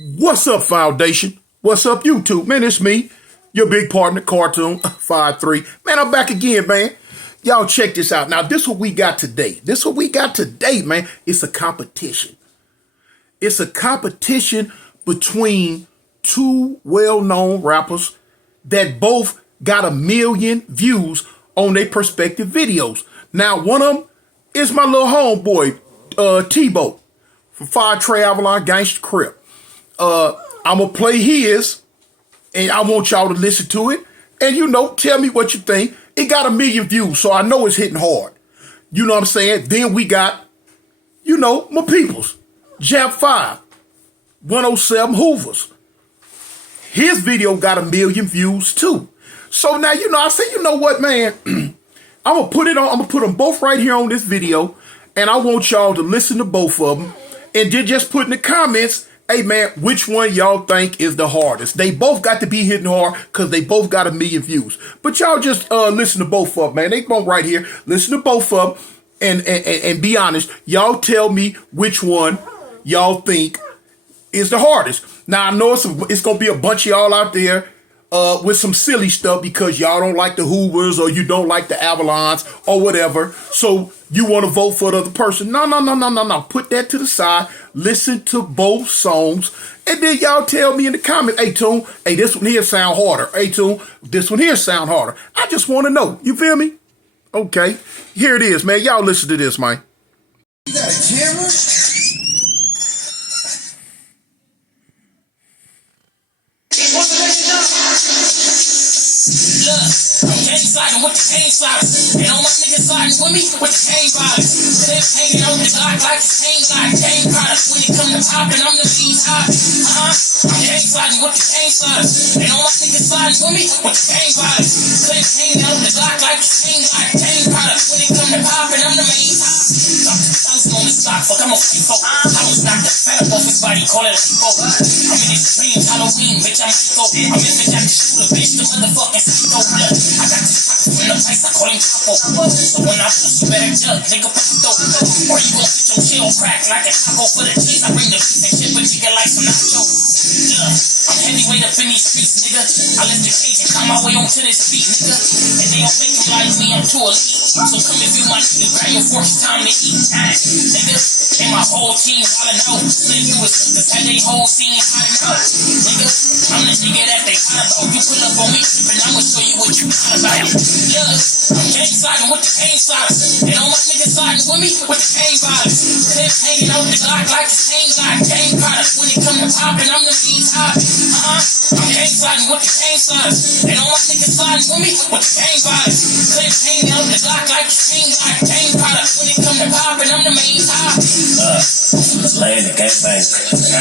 What's up, Foundation? What's up, YouTube? Man, it's me, your big partner, Cartoon 53. Man, I'm back again, man. Y'all check this out. Now, this what we got today. Man. It's a competition. It's a competition between two well-known rappers that both got 1 million views on their respective videos. Now, one of them is my little homeboy, t.bo from Avalon Gangsta Crip. I'm going to play his, and I want y'all to listen to it. And, tell me what you think. It got 1 million views, so I know it's hitting hard. You know what I'm saying? Then we got, my peoples. Jap5, 107 Hoovers. His video got 1 million views, too. So now, I say, you know what, man? I'm going to put them both right here on this video, and I want y'all to listen to both of them. And then just put in the comments, hey, man, which one y'all think is the hardest? They both got to be hitting hard because they both got 1 million views. But y'all just listen to both of them, man. They both right here. Listen to both of them and be honest. Y'all tell me which one y'all think is the hardest. Now, I know it's going to be a bunch of y'all out there with some silly stuff because y'all don't like the Hoovers or you don't like the Avalons or whatever. So you want to vote for the other person. No. Put that to the side. Listen to both songs. And then y'all tell me in the comments, hey, Tune, hey, this one here sound harder. Hey, Tune, this one here sound harder. I just want to know. You feel me? Okay. Here it is, man. Y'all listen to this, man. You got a camera? I'm gang sliding with the cane sliders. And all my niggas sliding with me with the cane riders. Clips hanging on the block like the cane slide. Cane products. When it come to popping, I'm the lead hot. I'm gang sliding with the cane sliders. And all my niggas sliding with me with the cane riders. Clips hanging on the block like the cane slide. Cane products. When it come to popping, I'm the main hot. On the stock, fuck, I'm a FIFO. I was knocked the fat up off his body, call it a FIFO. I'm in his dreams, Halloween, bitch, I'm FIFO. I'm in the Jack shooter, bitch, the motherfucking psycho. I got this pocket from the place, I call him Capo. So when I push, you better judge, nigga, Pito. Or you gon' get your chill crack like a taco for the cheese. I bring the beef and shit, but you get like some nachos. I'm heavyweight up in these streets, nigga. I left the cage and climb my way onto this beat, nigga. And they don't make them like me, I'm too elite. So come if you my nigga, grab your fork, it's time to eat. Nigga, and my whole team wildin' out. Slid through a suckers, had they whole scene hiding out. Nigga, I'm the nigga that they hot about. You pull up on me trippin', I'ma show you what you hot about. Yeah, I'm gang sliding with the cane sliders. And all my niggas sliding with me with the cane riders. Clips hanging out the block like the cane slide. Cane products, when it come to poppin', I'm the lead hot. I'm gang sliding with the cane sliders. And all my niggas sliding with me with the cane riders. Clips hanging out the block like the cane slide. Cane products, when it come to poppin', I'm the main hot. Let's lay in the gangbang. I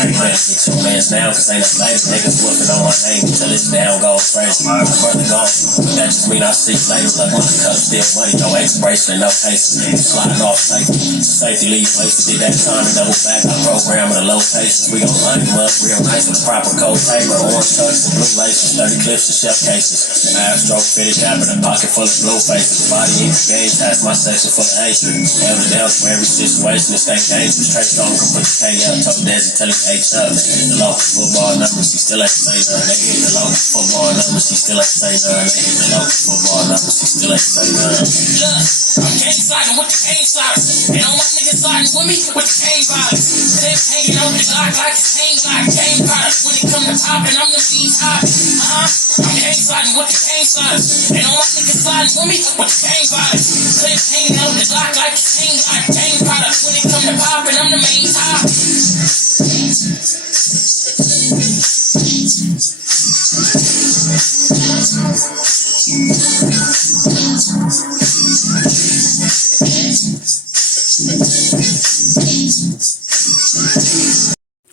ain't ready to get your mans down, cause ain't no lame niggas whooping on my name until it's down, go crazy. My brother gone, but that just mean I see you later. Like one cut, still money, no expiration, no cases. Sliding off safety leave wasted. Did that time and double back. I program at a low pace. We gon' line them up real nice with proper cold paper. Orange tucks and blue laces, 30 clips and chef cases. Ass stroke, fitted cap in a pocket full of blue faces. Body in the game, that's my section for the hatred. Held it down for every situation, it's that dangerous. Trey Stone can put the K up, told Desi till he H up. The local football numbers, he still ain't say none. They hit the local football numbers, he still ain't say none. They hit the local football numbers, he still ain't say none. Look, I'm gang sliding with the cane sliders. And all my niggas sliding with me with the cane riders. Clips hanging on the block like the cane slide. Cane products, when it come to poppin', I'm the lead hot. I'm gang sliding with the cane sliders. And all my niggas sliding with me with the cane riders. Clips hanging on the block like the cane slide. Cane products, when it come to poppin', I'm the main hot.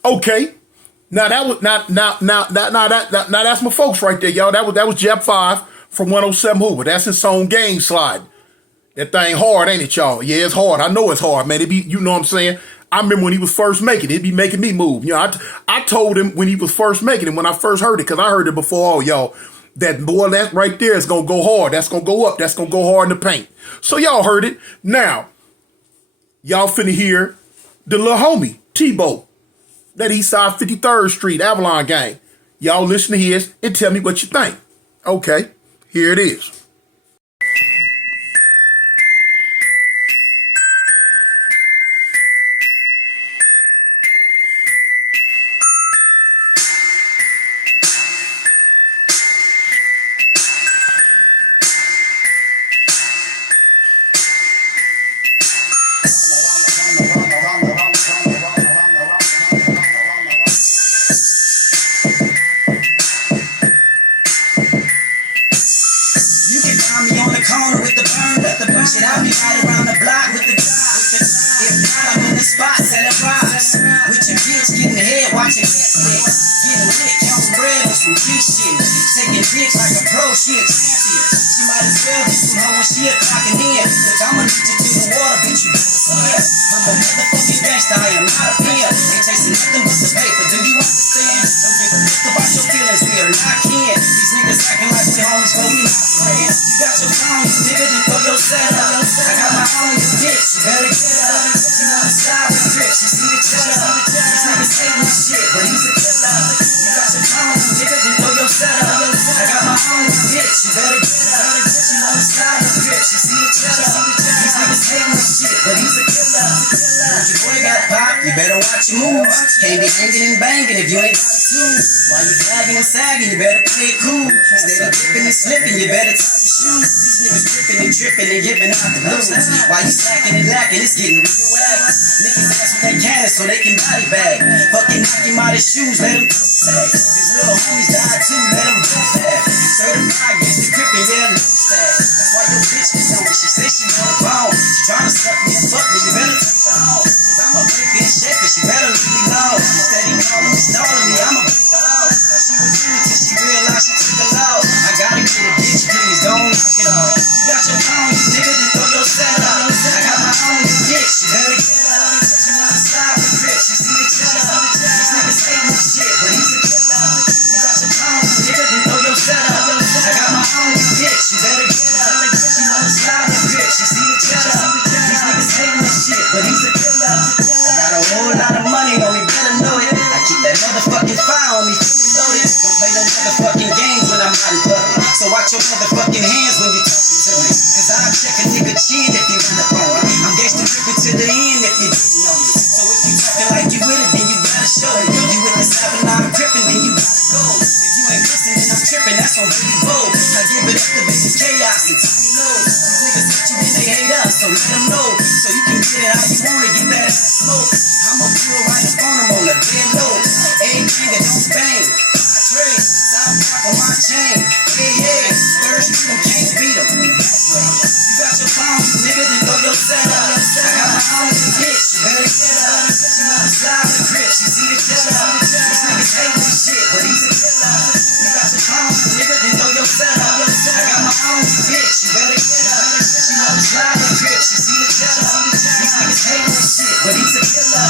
Okay. Now that's my folks right there, y'all. That was Jap5 from 107 Hoover. That's his song Game Slide. That thing hard, ain't it, y'all? Yeah, it's hard. I know it's hard, man. It be, you know what I'm saying? I remember when he was first making it, it'd be making me move. I told him when he was first making it, when I first heard it, because I heard it before all y'all, that boy, that right there is going to go hard. That's going to go up. That's going to go hard in the paint. So y'all heard it. Now, y'all finna hear the little homie, t.bo That Eastside 53rd Street Avalon gang. Y'all listen to his and tell me what you think. Okay, here it is. Corner with the burn, shit, I be right around the block with the drop. If not, I'm in the spot selling rocks. With your bitch getting ahead, watching Netflix. Getting lit, counting bread on some G shit. Taking dicks like a pro, she a champion. She might as well get some hoe when she a clocking in. Look, I'ma lead you to the water, bitch, you better swim. I'm a motherfucking gangster, I am not a pimp. Ain't chasing nothing but the paper, do you understand? Don't give a fuck about your feelings, we are not kin. These niggas acting like we homies, but we not friends. You got your phone, you nigga, then throw your setup. I got my own bitch, you better get up. She wanna slide with grip, she see the cheddar. These niggas hate my shit, but he's a killer. You got your phone, you nigga, then throw your setup. I got my own bitch, you better get up. She wanna slide with grip, she see the cheddar. These niggas hate my shit, but he's a killer. When your boy got pop, you better watch your moves. Can't be hanging and banging if you ain't got a tune. While you flagging and sagging, you better play it cool. Steady dipping and slipping, you better tie your shoes. These niggas dripping and dripping and giving out the blues. While you slacking and lacking, it's getting real whack. Niggas ask what they can so they can body bag. Fucking knock him out his shoes, let him tag. His little homies died too, let him go fast. Certified, get the grip and yeah, no stash. That's why your bitch be on me, she say she on the phone. She tryna suck me and fuck me, you better take her home. Cause I'm a big bitch shit, cause she better leave me alone. Steady calling me, stalling me, I'ma break her out. She was in it till she realized she took the loss. I gotta get a bitch, please, don't knock it off. You got your phone, you nigga, then throw your setup. I got my own bitch, you better get up. She wanna slide with grip, she see the cheddar. These niggas hate my shit, but he's a killer. You got your phone, you nigga, then throw your setup. I got my own bitch, you better get up. She wanna slide with grip, she see the cheddar. These niggas hate my shit, but he's a killer. I got a whole lot of money on me, better know it. I keep that motherfucking fire on me, fully loaded. Don't play no motherfucking games when I'm out in public. So watch your motherfucking hands when you talking to me. Cause I'll check a nigga chin if you run up on me. I'm gangsta ripping to the end if you didn't know me. So if you talking like you with it, then you gotta show it. You with this Avalon gripping, then you gotta go. If you ain't listening, then I'm tripping, that's on baby bold. I give it up to bitches chaos and tiny knows. These niggas hate you, then they hate us, so let them know. So you can get it how you wanna, get that smoke. I'ma pull right up on them on the dead low. Ain't nigga, don't bang. Trey, South Park on my chain. Yeah, Third Street, them can't beat them. You got your phone, nigga, then throw your setup. I got my own bitch, you better get up. She wanna slide with grip, she see the cheddar. These niggas hate my shit, but he's a killer. You got your phone, nigga, then throw your setup. I got my own bitch, you better get up. She wanna slide with grip, she see the cheddar. These niggas hate my shit, but he's a killer.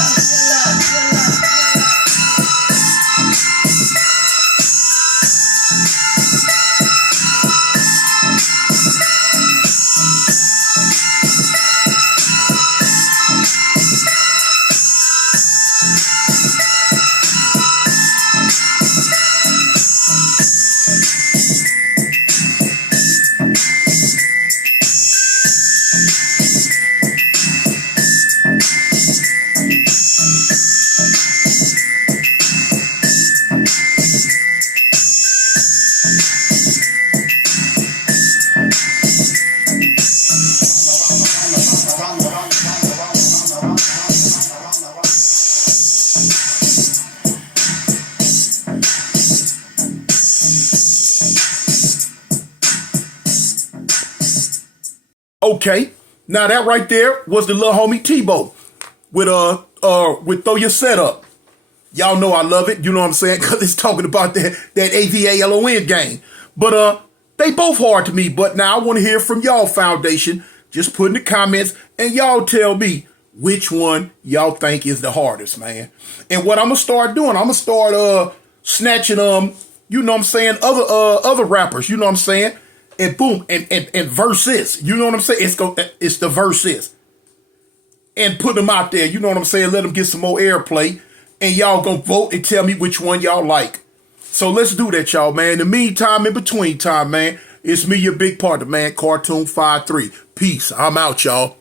Okay, now that right there was the little homie T.bo with Throw Your Setup. Y'all know I love it, you know what I'm saying? Because it's talking about that Avalon game. But they both hard to me, but now I want to hear from y'all, Foundation. Just put in the comments and y'all tell me which one y'all think is the hardest, man. And what I'm going to start doing, I'm going to start snatching, you know what I'm saying, other rappers, you know what I'm saying? And boom, and verses, you know what I'm saying? It's the verses. And put them out there, you know what I'm saying? Let them get some more airplay. and y'all gonna vote and tell me which one y'all like. So let's do that, y'all, man. In the meantime, in between time, man, it's me, your big partner, man, Cartoon 53. Peace. I'm out, y'all.